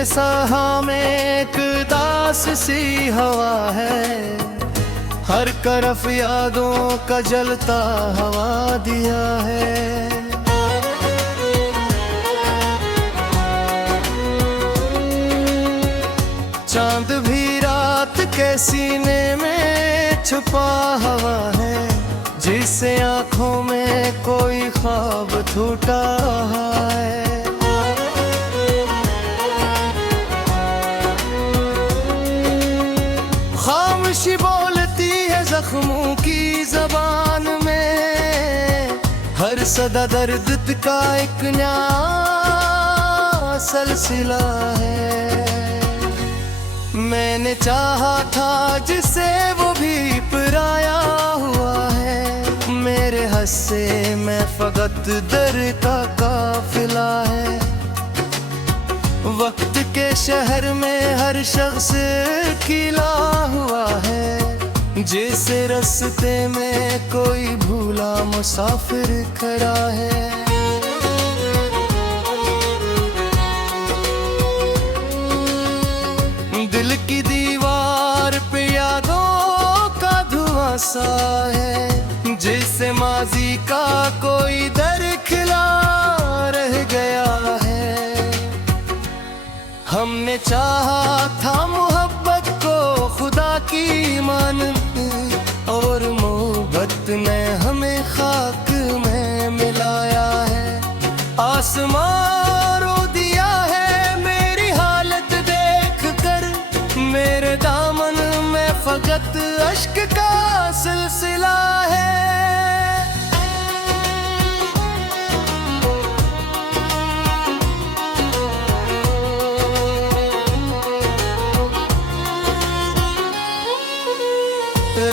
के साहा में एक दास सी हवा है, हर तरफ यादों का जलता हवा दिया है। चांद भी रात के सीने में छुपा हवा है, जिससे आंखों में कोई ख्वाब छूटा है। खामोशी बोलती है जख्मों की जबान में, हर सदा दर्द का एक नया सिलसिला है। मैंने चाहा था जिसे वो भी पराया हुआ है, मेरे हस्से में फकत दर्द का काफिला है। वक्त के शहर में हर शख्स खिला हुआ है, जैसे रास्ते में कोई भूला मुसाफिर खड़ा है। दिल की दीवार पे यादों का धुआं सा है, जैसे माजी का कोई दर खिला रह गया है। हमने चाहा था मोहब्बत को खुदा की मानत, और मोहब्बत ने हमें खाक में मिलाया है। आसमान रो दिया है मेरी हालत देख कर, मेरे दामन में फकत अश्क का सिलसिला है।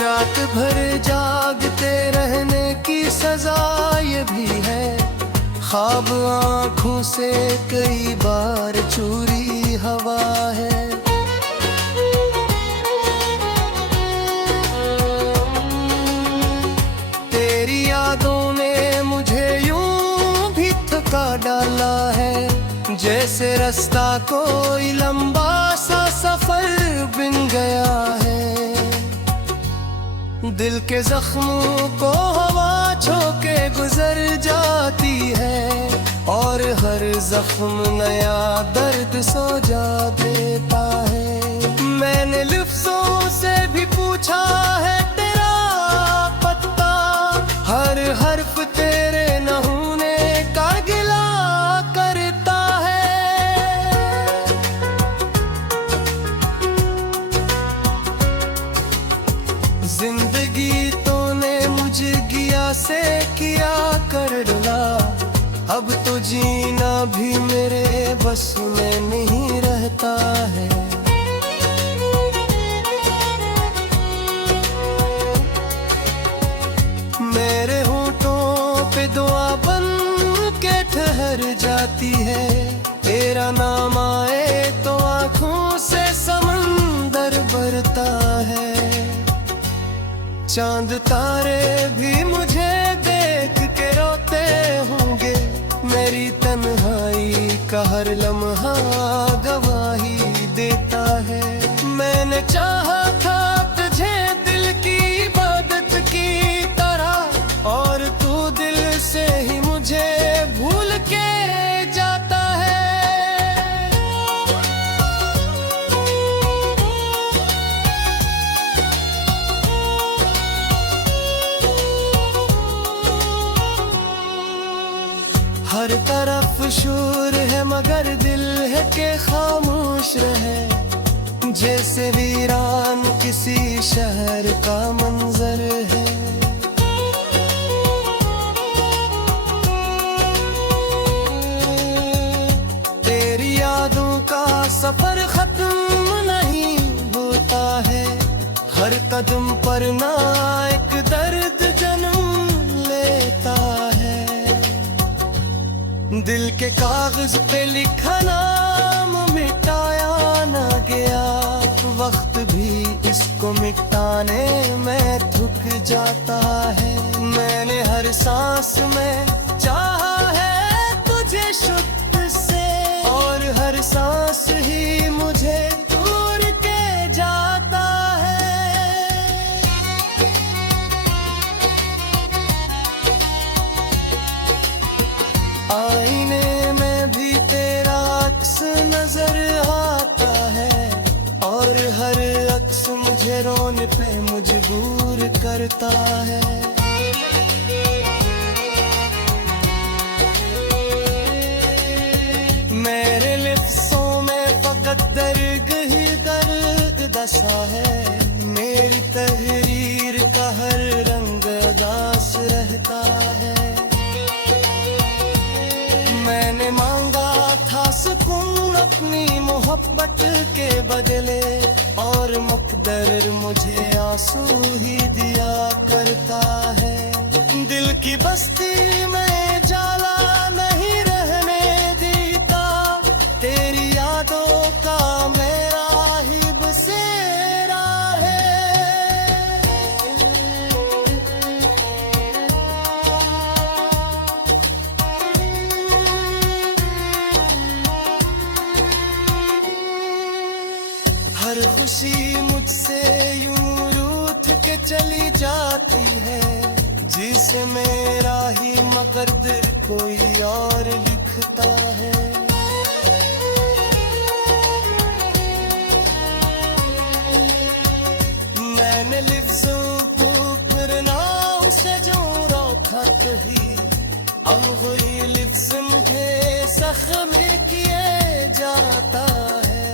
रात भर जागते रहने की सजा ये भी है, ख्वाब आँखों से कई बार चूरी हवा है। तेरी यादों ने मुझे यूं भी थका डाला है, जैसे रास्ता कोई लंबा सा सफर बन गया है। दिल के जख्मों को हवा छोके गुजर जाती है, और हर जख्म नया दर्द सोजा देता है। मैंने लफ्जों से भी पूछा है तेरा पता, हर हर्फ तेरे न होने का गिला करता है। जिंदगी तूने मुझे गिया से किया कर डला, अब तो जीना भी मेरे बस में नहीं रहता है। मेरे होठों पे दुआ बन के ठहर जाती है, तेरा नाम आए तो आँखों से समंदर भरता है। चांद तारे भी मुझे देख के रोते होंगे, मेरी तन्हाई का हर लम्हा गवाही देता है। मैंने चाहा था तुझे दिल की इबादत की तरह, और तू दिल से ही मुझे भूल के जाता है। हर तरफ शोर है मगर दिल है के खामोश रहे, जैसे वीरान किसी शहर का मंजर है। तेरी यादों का सफर खत्म नहीं होता है, हर कदम पर ना एक दर्द जन्म लेता है। दिल के कागज पे लिखा नाम मिटाया ना गया, वक्त भी इसको मिटाने में थक जाता है। मैंने हर सांस में चाहा है तुझे शुद्ध से, और हर सांस ही नजर आता है, और हर अक्स मुझे रोने पे मजबूर करता है। मेरे लिफ्सों में फकत दर्द ही दर्द दसा है, मेरी तहरीर का हर रंग दास रहता है। मैंने मांगा था सुकून अपनी मोहब्बत के बदले, और मुक़द्दर मुझे आंसू ही दिया करता है। दिल की बस्ती में जाला नहीं रहने देता, तेरी यादों का मेरा ही बसेरा है। हर खुशी मुझसे यूं रूठ के चली जाती है, जिसे मेरा ही मकद्दर कोई और लिखता है। मैंने लिफ्ज़ों को करना उसे जो रोका कही, अब वही लिफ्ज़ मुझे ज़ख्म किए जाता है।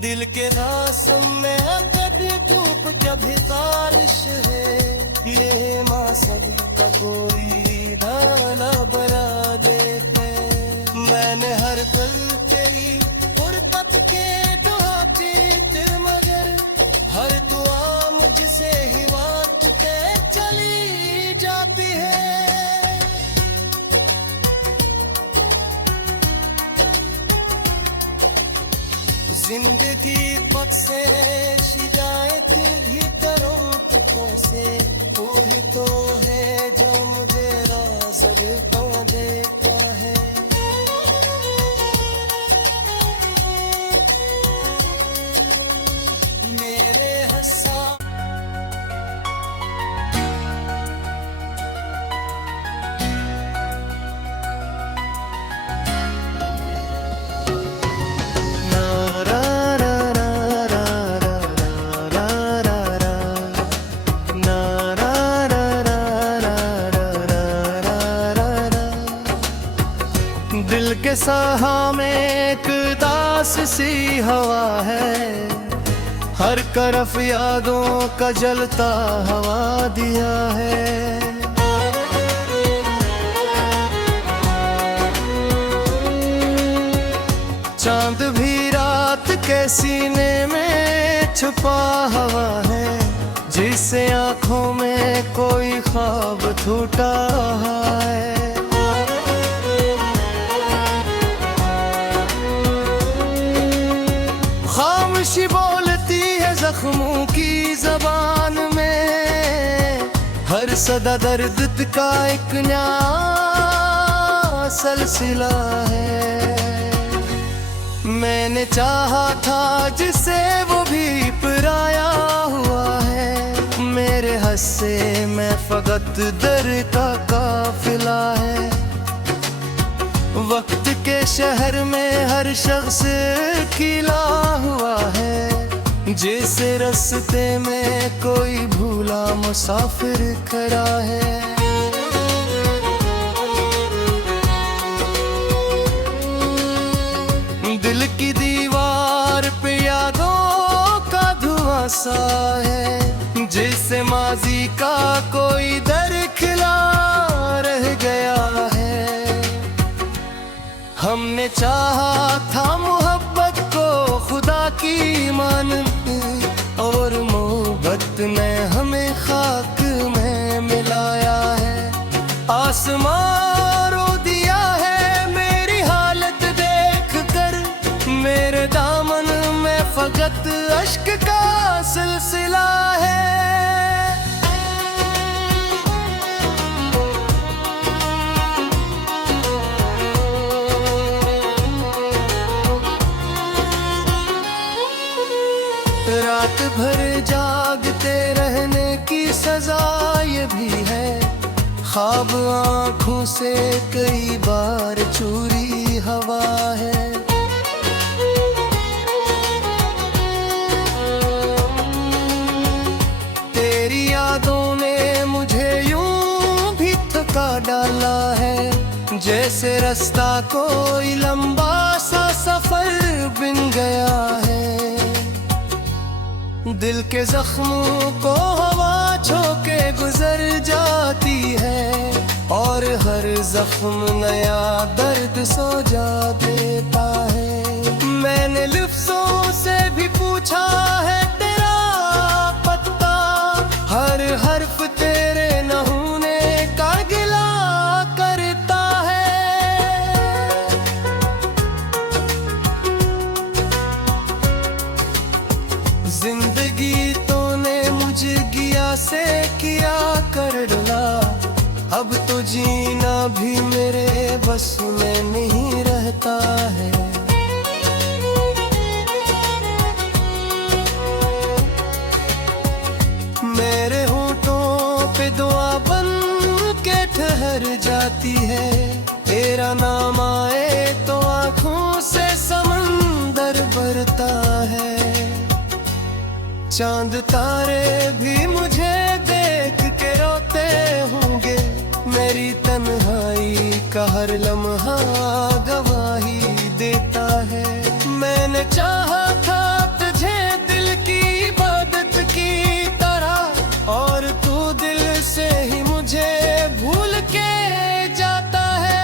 दिल के रास्ते में कभी धूप कभी बारिश है, ये मौसम का कोई ढाला बना देते। मैंने हर पल तेरी गुर्बत के दुआ की थी, मगर हर दुआ मुझसे ही बात के चली जाती है। जिंदगी पथ से शिकायत भी करूं तुझको से, तू ही तो है जो मुझे राज़ तो देता है। मेरे हंसा दिल के साहा में एक दास सी हवा है, हर तरफ यादों का जलता हवा दिया है। चांद भी रात के सीने में छुपा हवा है, जिससे आंखों में कोई ख्वाब छूटा है। खामोशी बोलती है जख्मों की जबान में, हर सदा दर्द का एक नया सिलसिला है। मैंने चाहा था जिसे वो भी पराया हुआ है, मेरे हस्से में फकत दर्द का काफिला है। वक्त के शहर में हर शख्स खिला हुआ है, जैसे रास्ते में कोई भूला मुसाफिर खड़ा है। दिल की दीवार पे यादों का धुआं सा है, जैसे माजी का कोई दर खिला रह गया है। हमने चाहा था मोहब्बत को खुदा की मान, और मोहब्बत ने हमें खाक में मिलाया है। आसमां रो दिया है मेरी हालत देख कर, मेरे दामन में फकत अश्क का सिलसिला है। रात भर जागते रहने की सजा ये भी है, ख्वाब आँखों से कई बार चूरी हवा है। जैसे रास्ता कोई लंबा सा सफर बिन गया है। दिल के जख्मों को हवा झोंके गुजर जाती है, और हर जख्म नया दर्द सोजा देता है। मैंने लफ्जों से भी पूछा है तेरा पता, हर हर्फ तेरे न होने का गिला करता है। जिंदगी तूने मुझे गिया से किया कर डला, अब तो जीना भी मेरे बस में नहीं रहता है। मेरे होठों पे दुआ बन के ठहर जाती है, तेरा नाम आए तो आँखों से समंदर भरता है। चांद तारे भी मुझे देख के रोते होंगे, मेरी तन्हाई का हर लम्हा गवाही देता है। मैंने चाहा था तुझे दिल की इबादत की तरह, और तू दिल से ही मुझे भूल के जाता है।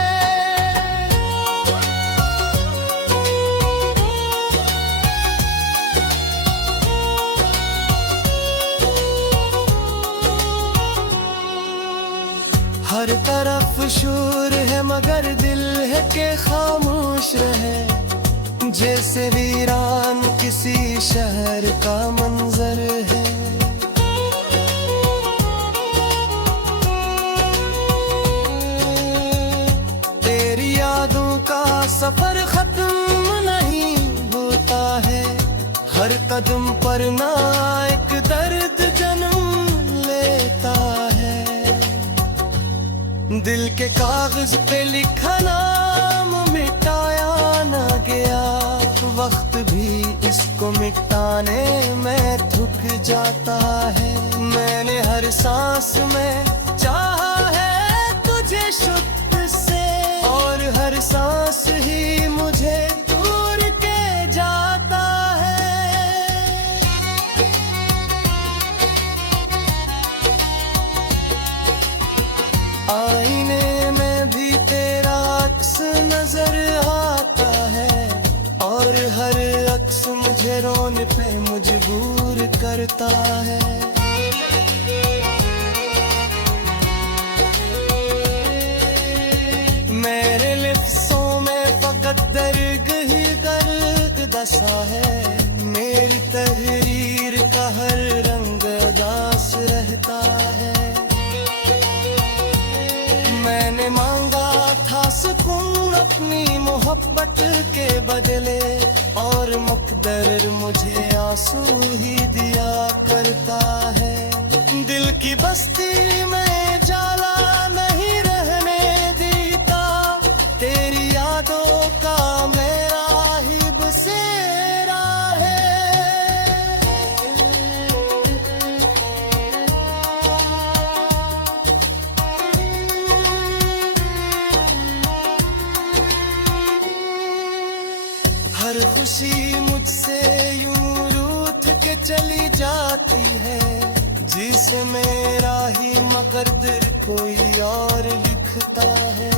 हर तरफ शोर है मगर दिल है के खामोश रहे, जैसे वीरान किसी शहर का मंजर है। तेरी यादों का सफर खत्म नहीं होता है, हर कदम पर ना एक दर्द जन्म लेता है। दिल के कागज पे लिखा नाम मिटाया ना गया, वक्त भी इसको मिटाने में थक जाता है। मैंने हर सांस में चाहा है तुझे शुद्ध से, और हर सांस ही मुझे दूर के जाता है। आईने में भी तेरा अक्स नजर आता है, और हर अक्स मुझे रोने पे मजबूर करता है। मेरे लिफ्सों में फकत दर्द ही दर्द दसा है, मेरी तहरीर का हर रंग उदास रहता है। मैंने मांगा था सुकून अपनी मोहब्बत के बदले, और मुकद्दर मुझे आंसू ही दिया करता है। दिल की बस्ती में जाला नहीं रहने देता, तेरी यादों का मेरा ही बसेरा है। हर खुशी मुझसे यूं रूठ के चली जाती है, जिसे मेरा ही मगर दिल कोई और लिखता है।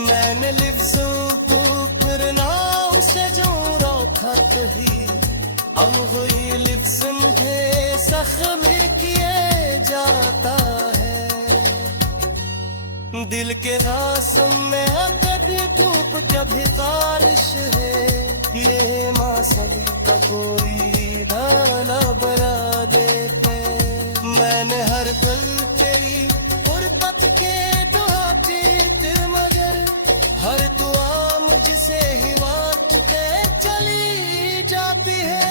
मैंने लिफ्ज़ों को फिर नाम से जोड़ा था कहीं, अब वही लिफ्ज़ मुझे ज़ख्म किए जाता है। दिल के रास्ते में कभी धूप कभी बारिश है, ये मौसम का कोई ढाला बना देते। मैंने हर पल तेरी गुर्बत के दुआ की थी, मगर हर दुआ मुझसे ही बात चली जाती है।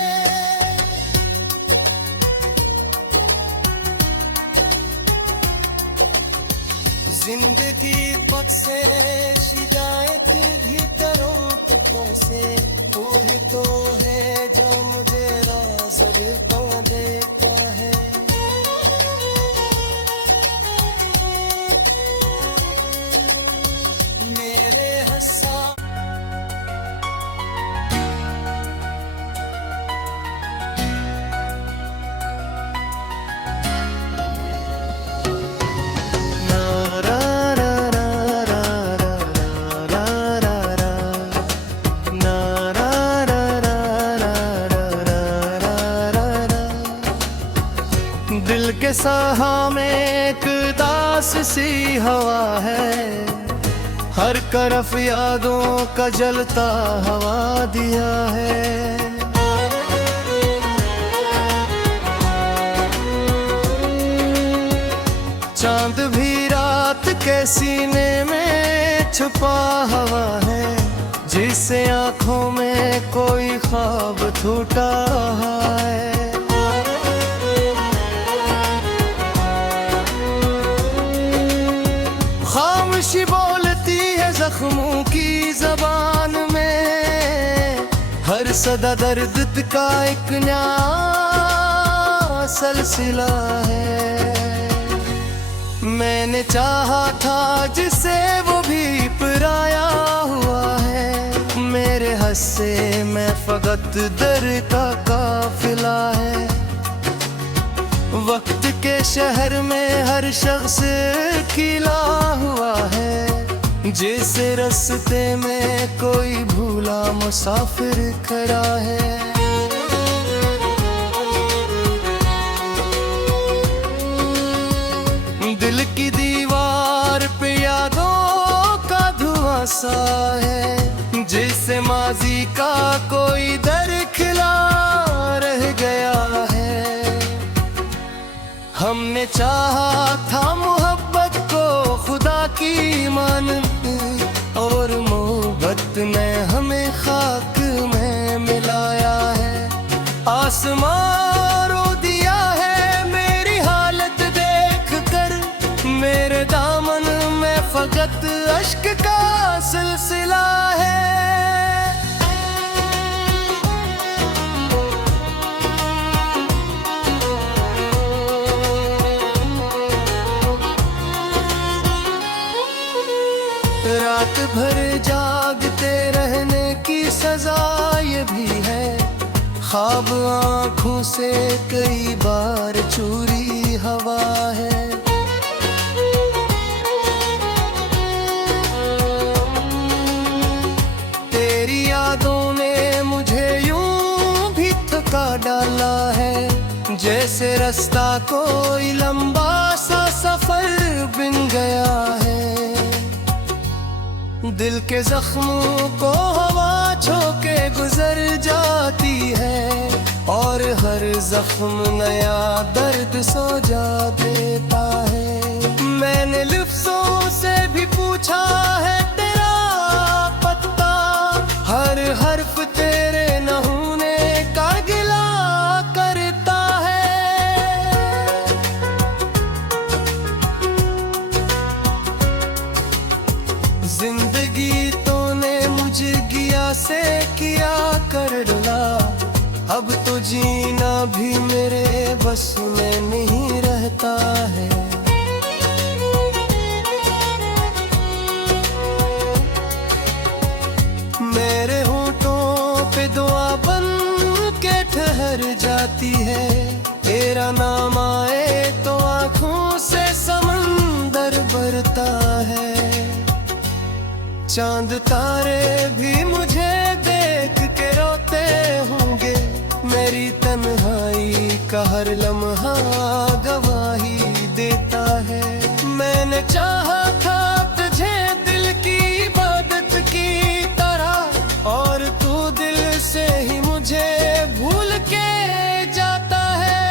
जिंदगी पक से शिकायत भी करूं तो कैसे, तू ही तो है जो मुझे राज़ दिल को देता है। के साहा में एक दास सी हवा है, हर तरफ यादों का जलता हवा दिया है। चांद भी रात के सीने में छुपा हुआ है, जिससे आंखों में कोई ख्वाब छूटा है। खामोशी बोलती है जख्मों की जबान में, हर सदा दर्द का एक नया सिलसिला है। मैंने चाहा था जिसे वो भी पराया हुआ है, मेरे हस्से में फकत दर का काफिला है। वक्त के शहर में हर शख्स खिला हुआ है, जिस रास्ते में कोई भूला मुसाफिर खड़ा है। दिल की दीवार पे यादों का धुआं सा है, जिससे माजी का कोई दर खिला रह गया है। हमने चाहा था मोहब्बत को खुदा की मानत, और मोहब्बत ने हमें खाक में मिलाया है। आसमान रो दिया है मेरी हालत देख कर, मेरे दामन में फकत अश्क का सिलसिला है। रात भर जागते रहने की सजा ये भी है, ख्वाब आँखों से कई बार चूरी हवा है। तेरी यादों ने मुझे यूं भी थका डाला है, जैसे रास्ता कोई लंबा सा सफर बिन गया है। दिल के जख्मों को हवा छोके गुजर जाती है, और हर जख्म नया दर्द सोजा देता है। मैंने लफ्ज़ों से भी पूछा है तेरा पता, हर हर्फ तेरे न होने का गिला करता है। जिंदगी तो ने मुझे गिया से किया कर डला, अब तो जीना भी मेरे बस में नहीं रहता है। मेरे होठों पे दुआ बन के ठहर जाती है, तेरा नाम आए तो आँखों से समंदर भरता है। चांद तारे भी मुझे देख के रोते होंगे, मेरी तन्हाई का हर लम्हा गवाही देता है। मैंने चाहा था तुझे दिल की इबादत की तरह, और तू दिल से ही मुझे भूल के जाता है।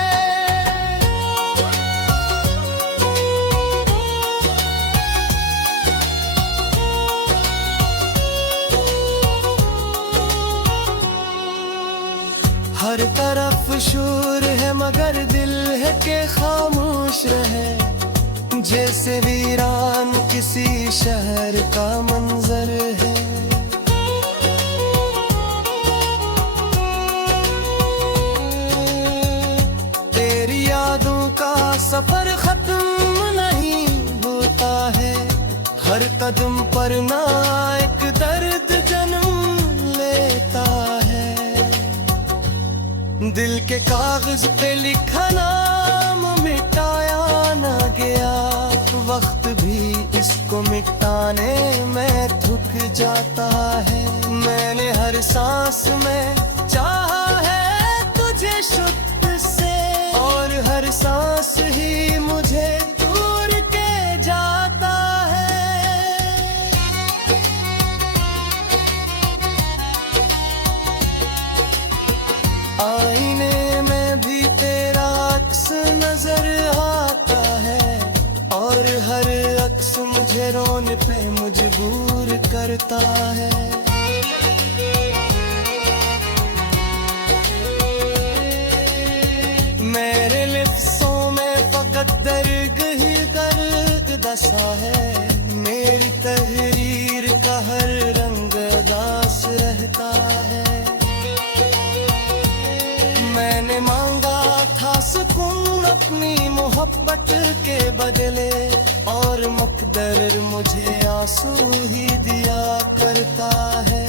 हर तरफ शोर है मगर दिल है के खामोश रहे, जैसे वीरान किसी शहर का मंजर है। तेरी यादों का सफर खत्म नहीं होता है, हर कदम पर ना एक दर्द जन्म लेता है। दिल के कागज पे लिखा नाम मिटाया ना गया, वक्त भी इसको मिटाने में थक जाता है। मैंने हर सांस में चाहा है तुझे शुद्ध से, और हर सांस ही करता है। मेरे लिफ्सों में फकत दर्द ही दर्द दसा है। मेरी तहरीर का हर रंग दास रहता है। मैंने मांगा था सुकून अपनी मोहब्बत के बदले, और मुक़द्दर मुझे आंसू ही दिया करता है।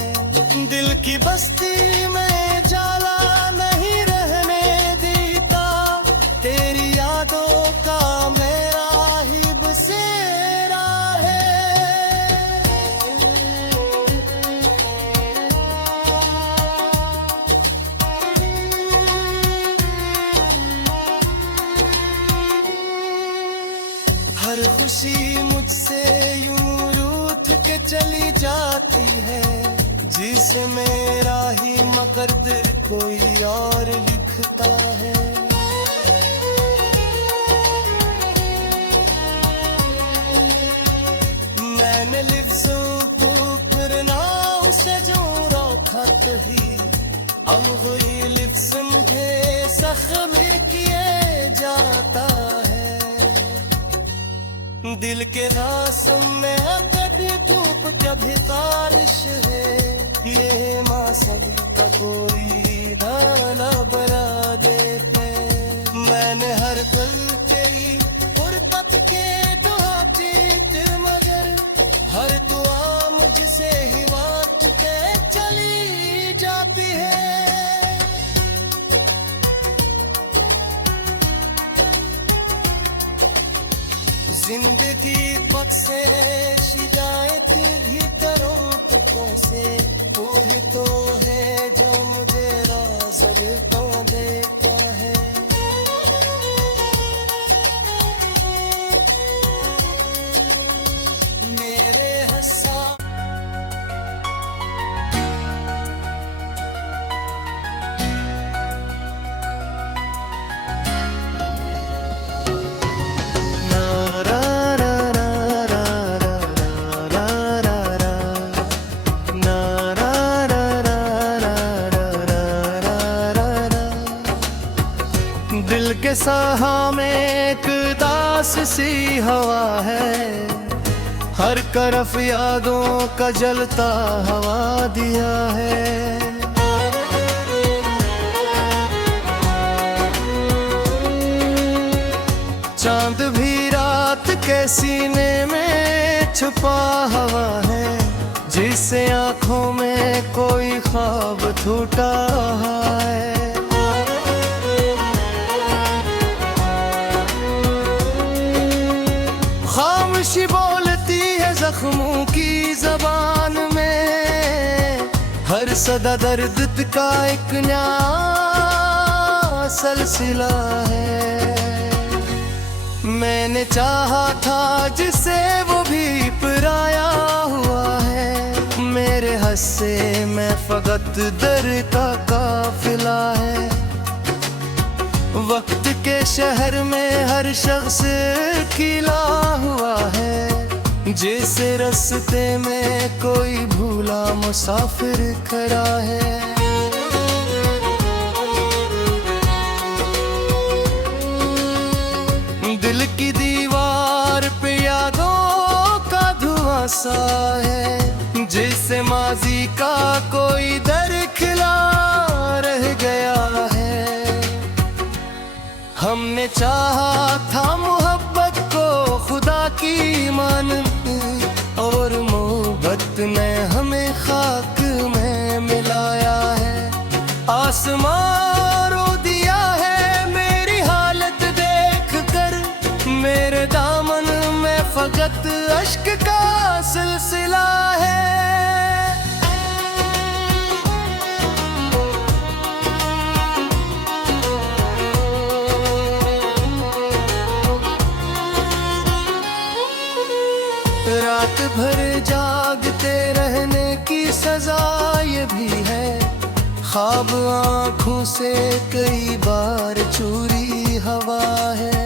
दिल की बस्ती में जाला नहीं रहने देता, तेरी यादों का मेरा ही बसेरा है। हर खुशी मुझसे यूं रूठ के चली जाती है, जिसे मेरा ही मगर दिल कोई और लिखता है। मैंने लिफ्ज़ों को फिरनाओं से जो रोका कही, अब वही लिफ्ज़ मुझे ज़ख्म किए जाता है। दिल के रास्ते में कभी धूप कभी बारिश है, ये मौसम का कोई धाना बना देते। मैंने हर पल तेरी फुर्सत के दुआ की, मगर हर दुआ मुझसे ही वास्ते चली जाती है। जिंदगी पद से शिकायत भी करूं तो से, तू ही तो है जो मुझे राज़ तो देता है। मेरे हंसा दिल के साहा में एक दास सी हवा है, हर तरफ यादों का जलता हवा दिया है। चांद भी रात के सीने में छुपा हवा है, जिससे आंखों में कोई ख्वाब छूटा है। खामोशी बोलती है जख्मों की जबान में, हर सदा दर्द का एक नया सिलसिला है। मैंने चाहा था जिसे वो भी पराया हुआ है, मेरे हस्से में फकत दर्द का काफिला है। वक्त के शहर में हर शख्स खिला हुआ है, जैसे रास्ते में कोई भूला मुसाफिर खड़ा है। दिल की दीवार पे यादों का धुआं सा है, जैसे माजी का कोई दर खिला रह गया है। हमने चाहा था मोहब्बत को खुदा की मान, और मोहब्बत ने हमें खाक में मिलाया है। आसमान रो दिया है मेरी हालत देख कर, मेरे दामन में फकत अश्क का सिलसिला है। रात भर जागते रहने की सजा ये भी है, ख्वाब आँखों से कई बार चूरी हवा है।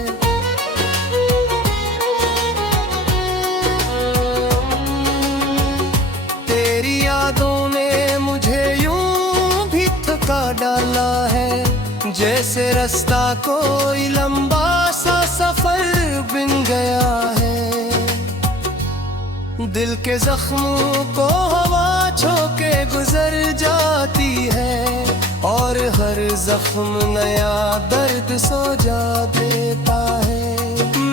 है, जैसे रास्ता कोई लंबा सा सफर बिन गया है। दिल के जख्मों को हवा छू के गुजर जाती है, और हर जख्म नया दर्द सोजा देता है।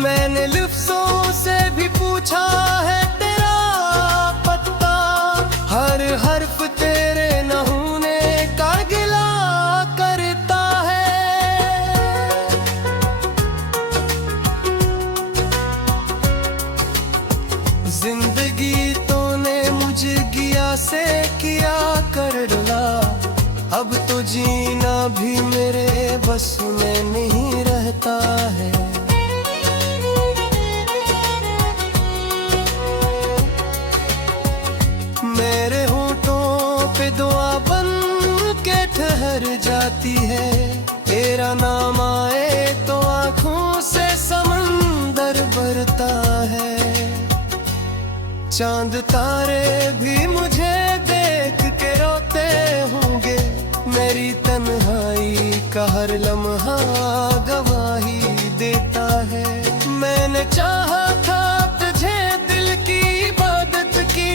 मैंने लफ्जों से भी पूछा है तेरा पता, हर हर्फ तेरे न होने का गिला करता है। जिंदगी तूने मुझे गिया से किया कर डुला, अब तो जीना भी मेरे बस में नहीं रहता है। मेरे होठों पे दुआ बन के ठहर जाती है, तेरा नाम आए तो आँखों से समंदर भरता है। चांद तारे भी मुझे देख के रोते होंगे, मेरी तन्हाई का हर लम्हा गवाही देता है। मैंने चाहा था तुझे दिल की इबादत की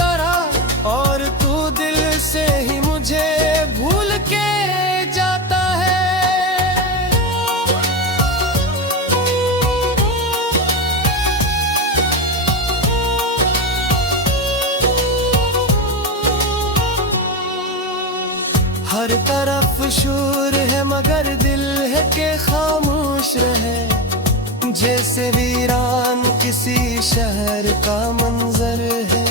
तरह, और तू दिल से ही मुझे भूल के जाता है। हर तरफ शोर है मगर दिल है के खामोश रहे, जैसे वीरान किसी शहर का मंजर है।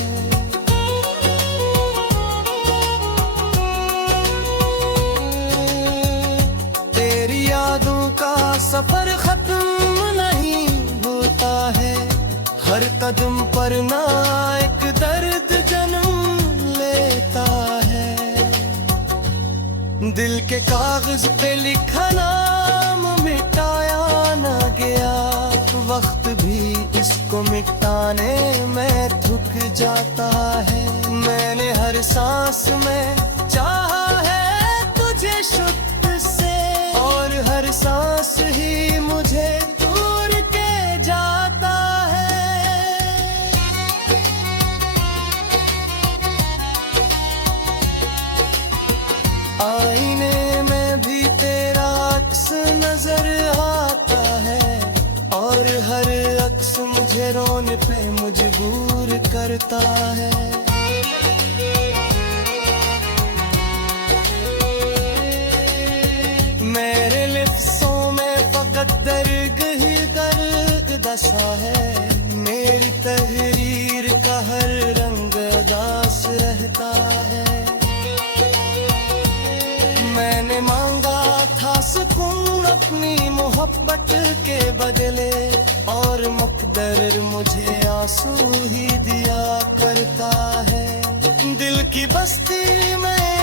तेरी यादों का सफर खत्म नहीं होता है, हर कदम पर ना एक दर्द जन्म लेता है। दिल के कागज पे लिखा नाम मिटाया ना गया, वक्त भी इसको मिटाने में थक जाता है। मैंने हर सांस में चाहा है तुझे शुद्ध से, और हर सांस ही मुझे दूर के जाता है। आईने में भी तेरा अक्स नजर आता है, और हर अक्स मुझे रोने पे मजबूर करता है। मेरे लिफ्सों में फकत दर्द ही दर्द दसा है, मेरी तहरीर का हर रंग दास रहता है। मैंने मांगा था सुकून अपनी मोहब्बत के बदले, और मुकद्दर मुझे आंसू ही दिया करता है। दिल की बस्ती में